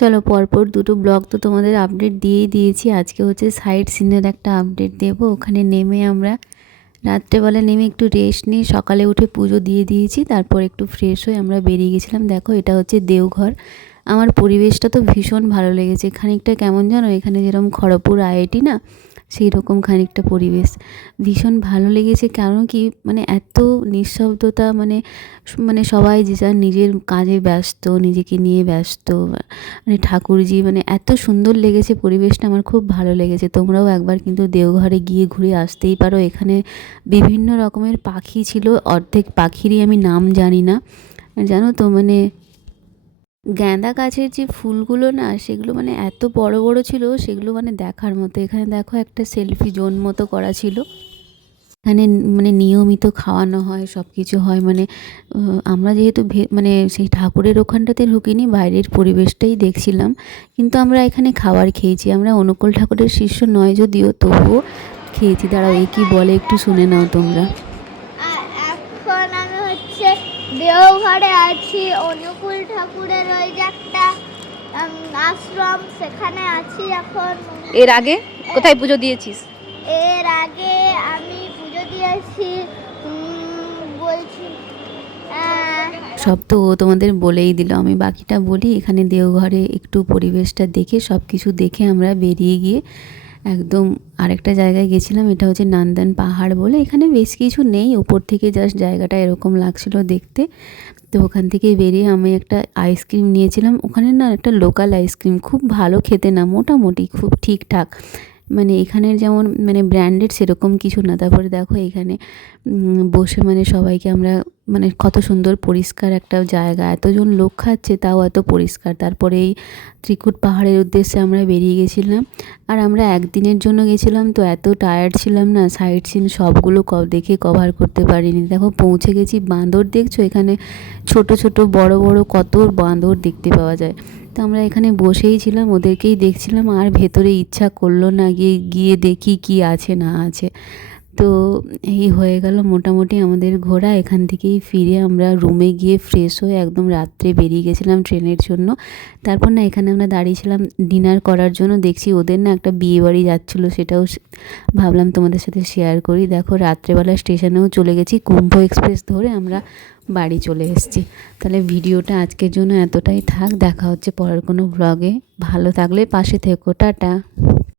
চলো পরপর দুটো ব্লগ তো তোমাদের আপডেট দিয়েই দিয়েছি। আজকে হচ্ছে সাইট সিনের একটা আপডেট দেবো। ওখানে নেমে আমরা রাত্রেবেলা নেমে একটু রেস্ট নিয়ে সকালে উঠে পুজো দিয়ে দিয়েছি, তারপর একটু ফ্রেশ হয়ে আমরা বেরিয়ে গেছিলাম। দেখো এটা হচ্ছে দেওঘর। আমার পরিবেশটা তো ভীষণ ভালো লেগেছে। খানিকটা কেমন জানো, এখানে যেরকম খড়গপুর আইআইটি না, সেই রকম খানিকটা পরিবেশ ভীষণ ভালো লেগেছে। কারণ কি মানে এত নিঃশব্দতা, মানে মানে সবাই যে যার নিজের কাজে ব্যস্ত, নিজেকে নিয়ে ব্যস্ত। মানে ঠাকুরজি মানে এত সুন্দর লেগেছে পরিবেশটা, আমার খুব ভালো লেগেছে। তোমরাও একবার কিন্তু দেওঘরে গিয়ে ঘুরে আসতেই পারো। এখানে বিভিন্ন রকমের পাখি ছিল, অর্ধেক পাখিরই আমি নাম জানি না, জানো তো। মানে গাঁদা গাছের যে ফুলগুলো না, সেগুলো মানে এত বড় বড় ছিল, সেগুলো মানে দেখার মতো। এখানে দেখো একটা সেলফি জোন মতো করা ছিল। এখানে মানে নিয়মিত খাওয়ানো হয়, সব কিছু হয়। মানে আমরা যেহেতু মানে সেই ঠাকুরের ওখানটাতে ঢুকিনি, বাইরের পরিবেশটাই দেখছিলাম। কিন্তু আমরা এখানে খাবার খেয়েছি। আমরা অনুকূল ঠাকুরের শিষ্য নয় যদিও, তবুও খেয়েছি। দাঁড়াও, এ কি বলে একটু শুনে নাও তোমরা। এখন আমি হচ্ছে দেওঘরে আছি, অনুকূল ঠাকুরের ওই যে একটা আশ্রম, সেখানে আছি এখন। এর আগে কোথায় পুজো দিয়েছিস? এর আগে আমি পুজো দিয়েছি বলছি সব তো ও তোমাদের বলেই দিল, আমি বাকিটা বলি। এখানে দেওঘরে একটু পরিবেশটা দেখে, সব কিছু দেখে আমরা বেরিয়ে গিয়ে একদম আরেকটা জায়গায় গেছিলাম। এটা হচ্ছে নন্দন পাহাড় বলে। এখানে বেশ কিছু নেই, উপর থেকে জাস্ট জায়গাটা এরকম লাগছিল দেখতে। তো ওখান থেকে বেরিয়ে আমি একটা আইসক্রিম নিয়েছিলাম। ওখানে না একটা লোকাল আইসক্রিম, খুব ভালো খেতে না, মোটামুটি খুব ঠিকঠাক। মানে এখানের যেমন মানে ব্র্যান্ডেড সেরকম কিছু না। তারপরে দেখো এখানে বসে মানে সবাইকে আমরা মানে কত সুন্দর পরিষ্কার একটা জায়গা, এতজন লোক খাচ্ছে তাও এত পরিষ্কার। তারপরে এই ত্রিকুট পাহাড়ের উদ্দেশ্যে আমরা বেরিয়ে গেছিলাম। আর আমরা একদিনের জন্য গেছিলাম, তো এত টায়ার্ড ছিলাম না, সাইট সিন সবগুলো দেখে কভার করতে পারিনি। দেখো পৌঁছে গেছি। বাঁদর দেখছো এখানে, ছোট ছোট বড় বড় কত বাঁদর দেখতে পাওয়া যায়। তো আমরা এখানে বসেই ছিলাম, ওদেরকেই দেখছিলাম। আর ভেতরে ইচ্ছা করলো না গিয়ে গিয়ে দেখি কি আছে না আছে। তো এই হয়ে গেল মোটামুটি আমাদের ঘোরা। এখান থেকেই ফিরে আমরা রুমে গিয়ে ফ্রেশ হয়ে একদম রাত্রে বেরিয়ে গেছিলাম ট্রেনের জন্য। তারপর না এখানে আমরা দাঁড়িয়েছিলাম ডিনার করার জন্য। দেখছি ওদের না একটা বিয়ে বাড়ি যাচ্ছিলো, সেটাও ভাবলাম তোমাদের সাথে শেয়ার করি। দেখো রাত্রেবেলা স্টেশনেও চলে গেছি, কুম্ভ এক্সপ্রেস ধরে আমরা বাড়ি চলে এসেছি। তাহলে ভিডিওটা আজকের জন্য এতটাই থাক। দেখা হচ্ছে পরের কোনো ব্লগে। ভালো থাকলে পাশে থেকো। টাটা।